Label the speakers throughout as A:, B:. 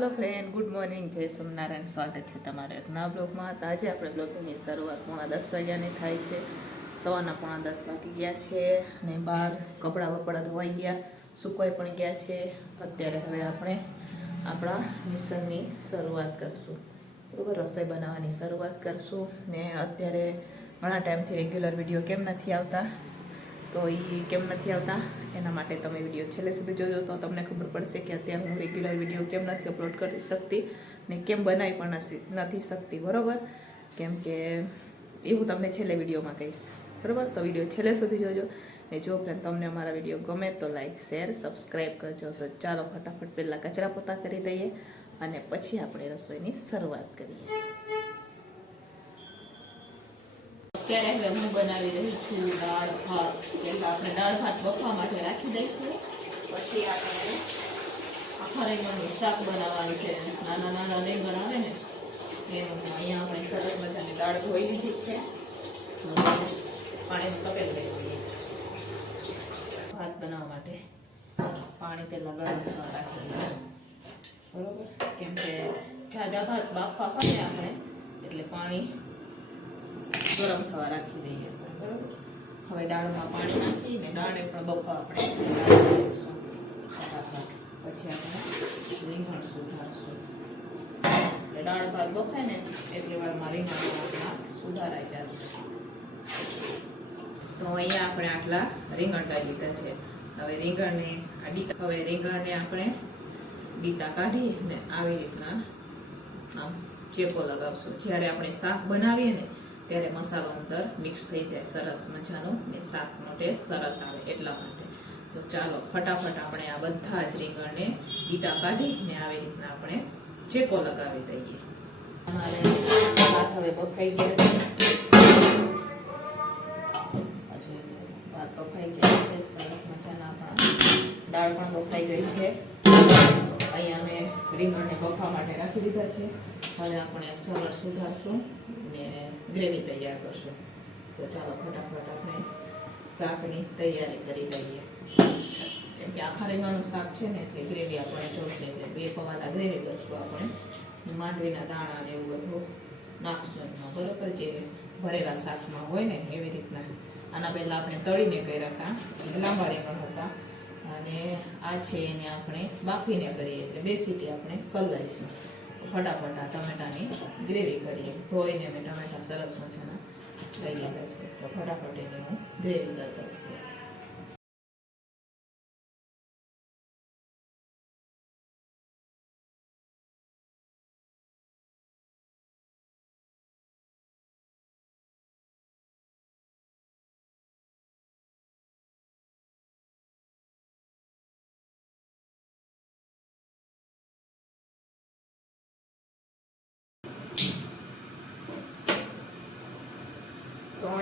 A: હાલો friend good morning જય સોમનારાયણ. સ્વાગત છે તમારા એક નવા બ્લોગમાં. તો આજે આપણે બ્લોગની શરૂઆત પોણા દસ વાગ્યાની થાય છે. સવારના પોણા દસ વાગી ગયા છે અને બહાર કપડાં બપડા ધોવાઈ ગયા. સુકવાઈ પણ ગયા છે. અત્યારે હવે આપણે આપણા મિશનની શરૂઆત કરશું. બરાબર, રસોઈ બનાવવાની શરૂઆત કરશું. ને અત્યારે ઘણા ટાઈમથી રેગ્યુલર વીડિયો કેમ નથી આવતા. તો એ કેમ નથી આવતા? એના માટે તમે વીડિયો છેલ્લે સુધી જોજો તો તમને ખબર પડશે કે અત્યારે હું રેગ્યુલર વીડિયો કેમ નથી અપલોડ કરી શકતી ને કેમ બનાવી પણ નથી શકતી, બરાબર? કેમ કે એવું તમને છેલ્લે વિડીયોમાં કહીશ, બરાબર? તો વીડિયો છેલ્લે સુધી જોજો ને જો ફ્રેન્ડ તમને અમારા વીડિયો ગમે તો લાઈક શેર સબસ્ક્રાઈબ કરજો. તો ચાલો ફટાફટ પહેલાં કચરા પોતા કરી દઈએ અને પછી આપણે રસોઈની શરૂઆત કરીએ. અત્યારે હવે હું બનાવી રહી છું દાળ ભાત. એટલે આપણે દાળ ભાત બફવા માટે રાખી દઈશું. પછી આપણે આખા રીંગણનું શાક બનાવવાનું છે. નાના નાના રીંગણ આવે ને, એનું અહીંયા આપણે સરસ મજાની દાળ ધોઈ લીધી છે. પાણી સફેદ લઈ લઈએ. ભાત બનાવવા માટે પાણી પહેલાં ગરમ રાખી દઈશું. બરોબર? કેમ કે જાજા ભાત બાફવા પડે આપણે, એટલે પાણી ગરમ થવા રાખી દઈએ. બરાબર હવે દાળમાં પાણી નાખીને દાળને પણ બફા આપણે પછી આપણે રીંગણ સુધારશું. દાળ ભાત બફાય ને એટલી વારમાં રીંગણ સુધારાઈ જશે. તો અહીંયા આપણે આટલા રીંગણ કાઢી લીધા છે. હવે રીંગણને આ ડીટા હવે રીંગણને આપણે ડીટા કાઢી ને આવી રીતના આમ ચેપો લગાવશું. જ્યારે આપણે શાક બનાવીએ ને ત્યારે મસાલો અંદર મિક્સ થઈ જાય સરસ મજાનો ને શાકનો ટેસ્ટ સરસ આવે એટલા માટે. તો ચાલો ફટાફટ આપણે આ બધા જ રીંગણને ઈટા કાઢી ને આવી રીતના આપણે ચેકો લગાવી દઈએ. અમારે ભાત હવે બફાઈ ગયા છે. ભાત બફાઈ ગયા છે. સરસ મજાના આપણા દાળ પણ બફાઈ ગઈ છે. અહીંયા મેં રીંગણને બફવા માટે રાખી હવે આપણે સરળ સુધારશું ને ગ્રેવી તૈયાર કરશું. તો ચાલો ફટાફટ આપણે શાકની તૈયારી કરી લઈએ. કેમ કે આખા રીંગણનું શાક છે ને, એટલે ગ્રેવી આપણે જોશે. એટલે બે પવાલા ગ્રેવી કરશું આપણે. માંડવીના દાણા ને એવું બધું નાખશું એમાં, બરોબર? જે ભરેલા શાકમાં હોય ને, એવી રીતના. આના પહેલાં આપણે તળીને કર્યા હતા. એ લાંબા રીંગણ હતા. અને આ છે એને આપણે બાફીને કરીએ. એટલે બે સીટી આપણે કલાઈશું ફટાફટ આ ટમેટાની ગ્રેવી કરીએ. ધોઈને અમે ટમેટા સરસ મજાના લઈ લીધા છે. તો ફટાફટ એની હું ગ્રેવી કરતો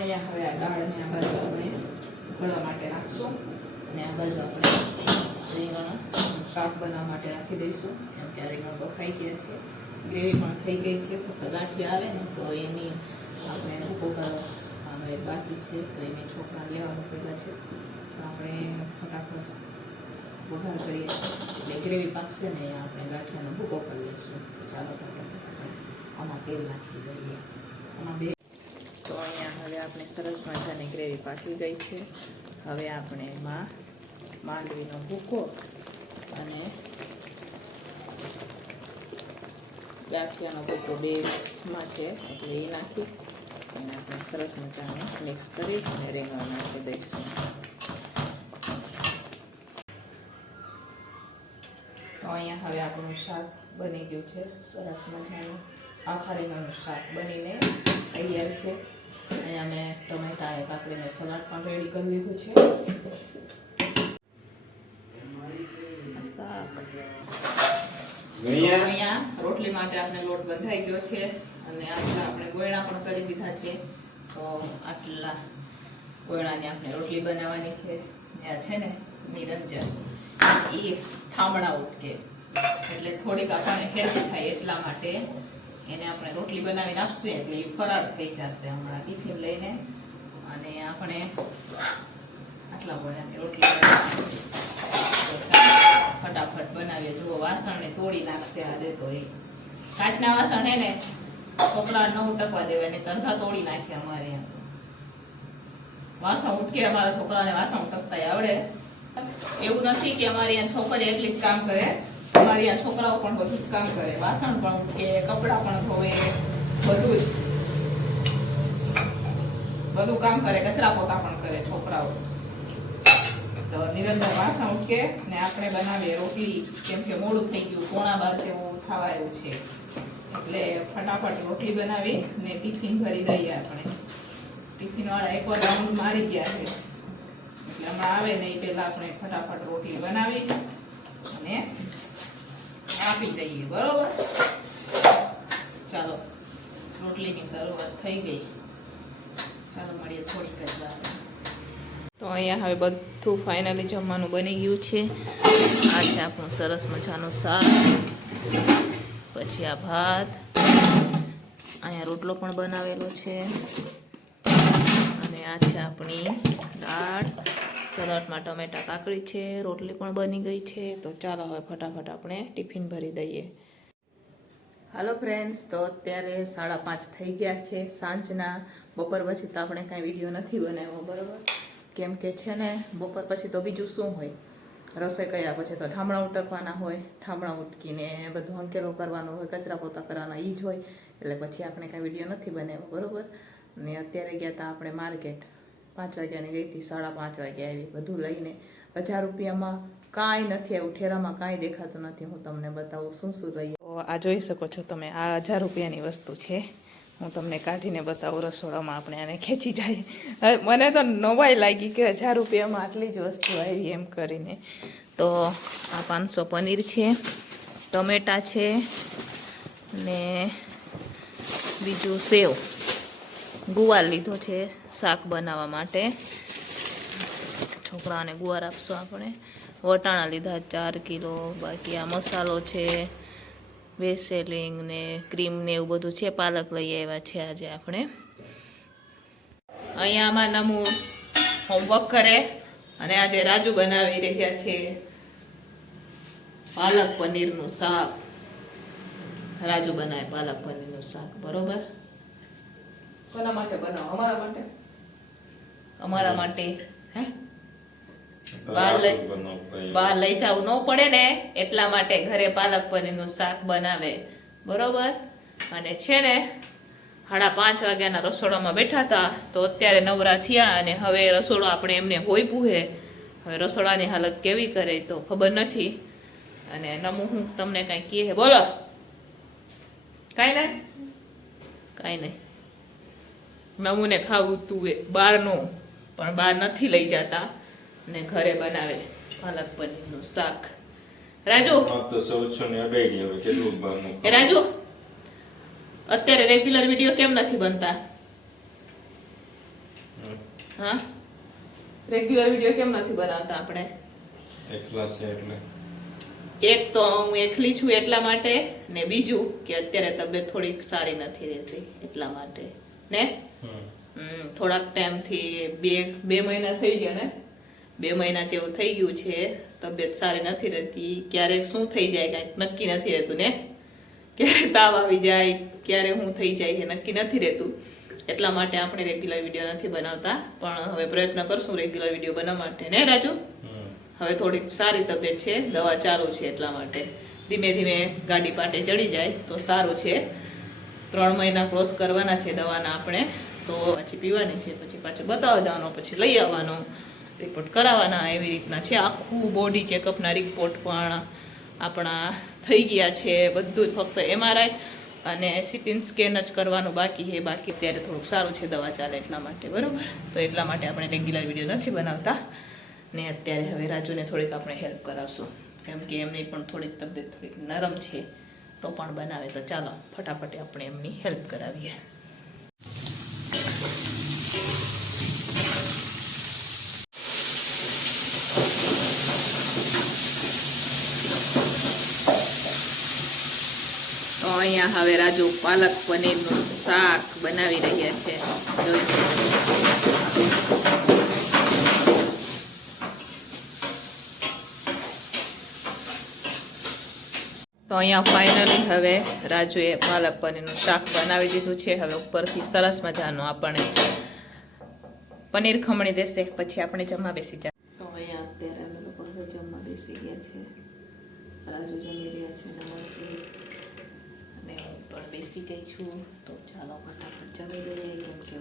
A: અહીંયા હવે આ દાળને આ બાજુ આપણે ઉકળવા માટે રાખશું. અને આ બાજુ આપણે રીંગણ શાક બનાવવા માટે રાખી દઈશું. કેમ કે આ રીંગણ બફાઈ ગયા છે. ગ્રેવી પણ થઈ ગઈ છે. ફક્ત ગાંઠી આવે ને તો એની આપણે આમાં એક બાકી છે. તો એની છોકરા લેવાનું પહેલાં છે. તો આપણે ફટાફટ વઘાર કરીએ. એટલે ગ્રેવી પાકશે ને આપણે ગાંઠિયાનો ભૂકો કરી લઈશું ચાલો આમાં તેલ નાખી દઈએ. આમાં બે તો અહીંયા હવે આપણે સરસ મજાની ગ્રેવી પાકી ગઈ છે. હવે આપણે એમાં માંડવીનો ભૂકો અને ગાંઠિયાનો ભૂકો બે મિક્સમાં છે, એટલે એ નાખી અને આપણે સરસ મજાનું મિક્સ કરી અને રેંગવા નાખી દઈશું. તો અહીંયા હવે આપણું શાક બની ગયું છે. સરસ મજાનું આખા રીંગણનું શાક બનીને તૈયાર છે. અહીંયા મેં ટમેટા એ કાકડીનું સલાડ પણ રેડી કરી લીધું છે. અહીંયા રોટલી માટે આપણે લોટ બંધાઈ ગયો છે અને આટલા આપણે ગોયણા પણ કરી દીધા છે. તો આટલા ગોયણાની આપણે રોટલી બનાવવાની છે. ત્યાં છે ને નિરંજન. એ ઠામડા ઉટકે. એટલે થોડીક આપણને હેલ્પ થાય એટલા માટે એને આપણે રોટલી બનાવીને આપશું, એટલે એ ફરાળ થઈ જશે હમણાં ટિફિન લઈને. અને આપણે આટલા ગોળાની રોટલી ફટાફટ બનાવીએ. જુઓ, વાસણને તોડી નાખશે આજે તો એ. કાચના વાસણ હે ને કપડા ન ઉટકવા દેવા ને તરખા તોડી નાખે અમારે એમ. વાસણ ઉટકે, અમારા છોકરાને વાસણ ઉટકતા આવડે. એવું નથી કે અમારી છોકરી એટલી જ કામ કરે. અમારી આ છોકરાઓ પણ બધું જ કામ કરે. વાસણ પણ ઉટકે કપડાં પણ ધોવે, બધું જ. બધું કામ કરે, કચરા પોતા પણ કરે છોકરાઓ. તો નિરંતર વાસણ ઉટકે ને આપણે બનાવીએ રોટલી, કેમ કે મોડું થઈ ગયું, પોણા બાર જેવું થવા આવ્યું છે. એટલે ફટાફટ રોટલી બનાવી ને ટિફિન ભરી દઈએ આપણે. ટિફિન વાળા એકવાર રાઉન્ડ મારી ગયા છે. એટલે હમણાં આવે નહીં પહેલાં આપણે ફટાફટ રોટલી બનાવી અને આપી દઈએ, બરોબર? ચાલો, રોટલીની શરૂઆત થઈ ગઈ. ચાલો, મળીએ થોડીક જ વાર. તો અહીંયા હવે બધું ફાઇનલી જમવાનું બની ગયું છે. આ છે આપણું સરસ મજાનું શાક પછી આ ભાત, અહીંયા રોટલો પણ બનાવેલો છે. અને આ છે આપણી દાળ. સલાડમાં ટમેટા કાકડી છે, રોટલી પણ બની ગઈ છે, તો ચાલો હવે ફટાફટ આપણે ટિફિન ભરી દઈએ. હાલો ફ્રેન્ડ્સ તો અત્યારે સાડા પાંચ થઈ ગયા છે, સાંજના. બપોર પછી તો આપણે કાંઈ વીડિયો નથી બનાવ્યો, બરાબર? કેમ કે છે ને, બપોર પછી તો બીજું શું હોય? રસોઈ કર્યા પછી તો ઠામણા ઉટકવાના હોય, ઠામણા ઉટકીને બધું અંકેલો કરવાનો હોય, કચરા પોતા કરવાના એ જ હોય. એટલે પછી આપણે કાંઈ વીડિયો નથી બનાવ્યો, બરાબર? ને અત્યારે ગયા હતા આપણે માર્કેટ પાંચ વાગ્યાની ગઈ હતી, સાડા પાંચ વાગે આવી બધું લઈને. હજાર રૂપિયામાં કાંઈ નથી આવ્યું ઠેરામાં કાંઈ દેખાતું નથી. હું તમને બતાવું શું શું લઈએ આ જોઈ શકો છો તમે, આ હજાર રૂપિયાની વસ્તુ છે. હું તમને કાઢીને બતાવું, રસોડામાં આપણે આને ખેંચી જાય. મને તો નવાઈ લાગી કે હજાર રૂપિયામાં આટલી જ વસ્તુ આવી એમ કરીને. તો આ પાંચસો પનીર છે, ટમેટા છે ને બીજું સેવ. ગુવાર લીધો છે શાક બનાવવા માટે. છોકરાઓને ગુવાર આપશું આપણે. વટાણા લીધા, ચાર કિલો. બાકી આ મસાલો છે, વેસેલિંગ ને ક્રીમ ને એવું બધું છે, પાલક લઈ આવ્યા છે આજે આપણે. અહીંયા આમાં નમુ હોમવર્ક કરે અને આજે રાજુ બનાવી રહ્યા છે. પાલક પનીરનું શાક. રાજુ બનાવે પાલક પનીરનું શાક, બરોબર? કોના માટે બનાવો? અમારા માટે? અમારા માટે હે? બહાર લઈ જવું ન પડે ને એટલા માટે ઘરે પાલક પનીરનું શાક બનાવે. બરોબર? અને છે ને સાડા પાંચ વાગ્યાના રસોડામાં બેઠા હતા તો અત્યારે નવરા થયા અને હવે રસોડો આપણે એમને હોય પૂહે. હવે રસોડાની હાલત કેવી કરે તો ખબર નથી. અને નમું હું તમને કાંઈ કહે. બોલો. કાંઈ નહીં? કાંઈ નહીં. નમૂને ખાવું તું એ બહારનું પણ બહાર નથી લઈ જતા. ને ઘરે બનાવે પાલક પનીરનું શાક. રાજુ! રાજુ! અત્યારે રેગ્યુલર વીડિયો કેમ નથી બનતા? હા? રેગ્યુલર વીડિયો કેમ નથી બનાવતા આપણે?
B: એકલા છે એટલે.
A: એક તો હું એકલી છું એટલા માટે ને બીજું કે અત્યારે તબિયત થોડીક સારી નથી રહેતી એટલા માટે. ને? થોડાક ટાઈમથી બે બે મહિના થઈ ગયા ને? બે મહિના જેવું થઈ ગયું છે તબિયત સારી નથી રહેતી ક્યારેક શું થઈ જાય કાંઈ નક્કી નથી રહેતું ને? ક્યારે તાવ આવી જાય ક્યારે હું થઈ જાય એ નક્કી નથી રહેતું. એટલા માટે આપણે રેગ્યુલર વીડિયો નથી બનાવતા પણ હવે પ્રયત્ન કરશું રેગ્યુલર વીડિયો બનાવવા માટે ને રાજુ? હવે થોડીક સારી તબિયત છે દવા ચાલુ છે એટલા માટે. ધીમે ધીમે ગાડી પાટે ચડી જાય તો સારું છે. ત્રણ મહિના ક્રોસ કરવાના છે દવાના આપણે. તો પછી પીવાની છે, પછી પાછું બતાવવા જવાનો પછી લઈ આવવાનો રિપોર્ટ કરાવવાના, એવી રીતના છે. આખું બોડી ચેકઅપના રિપોર્ટ પણ આપણા થઈ ગયા છે, બધું જ ફક્ત એમઆરઆઈ અને સિટીન સ્કેન જ કરવાનું બાકી છે. બાકી અત્યારે થોડુંક સારું છે દવા ચાલે એટલા માટે, બરાબર? તો એટલા માટે આપણે રેગ્યુલર વીડિયો નથી બનાવતા. ને અત્યારે હવે રાજુને થોડીક આપણે હેલ્પ કરાવશું. કેમ કે એમની પણ થોડીક તબિયત થોડીક નરમ છે, તો પણ બનાવે તો ચાલો, ફટાફટ આપણે એમની હેલ્પ કરાવીએ તો અહીંયા હવે રાજુ પાલક પનીરનું શાક બનાવી રહ્યા છે. તો અહીંયા ફાઇનલી હવે રાજુએ પાલક પનીરનું શાક બનાવી દીધું છે. હવે ઉપરથી સરસ મજાનું આપણે પનીર ખમણી દેશે, પછી આપણે જમવા બેસી જાય તો અહીંયા અત્યારે અમે લોકો જમવા બેસી ગયા છે. રાજુ જમી રહ્યા છે નમસ્તે. પણ બેસી ગઈ છું. તો ચાલો ફટાફટ જમી લઈએ કેમ કે